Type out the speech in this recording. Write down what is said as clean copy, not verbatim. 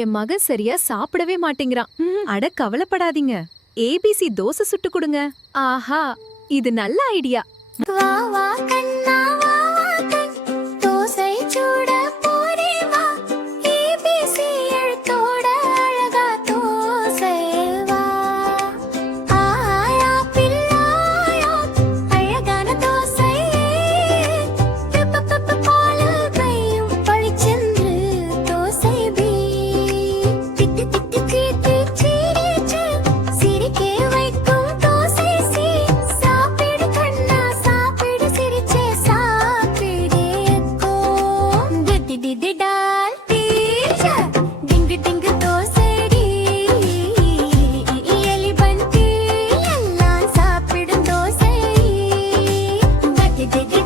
என் மகன் சரியா சாப்பிடவே மாட்டேங்கிறான். அட கவலைப்படாதீங்க, ஏபிசி தோசை சுட்டு கொடுங்க. ஆஹா, இது நல்ல ஐடியா. வா வா கண்ணா வா வா கண் தோசை சுட போரே வா ஏபிசி எழுத்தோட அழகா தோசை வா ஆயா பிள்ளாயா அழகான தோசை போல பையும் பளிச்சென்று தோசை பீ திட்டு திட்டு கீட்டு சீரிச்சு சிரிக்கே வைக்கும் தோசை சி சாப்பிடு கண்ணா சாப்பிடு சிரிச்சே சாப்பிடேக்கோ திட்டி திட்டி டால் டீச்சர் டிங்கு டிங்கு தோசைடி எலி பந்தி எல்லாம் சாப்பிடும் தோசை திட்டி திட்டி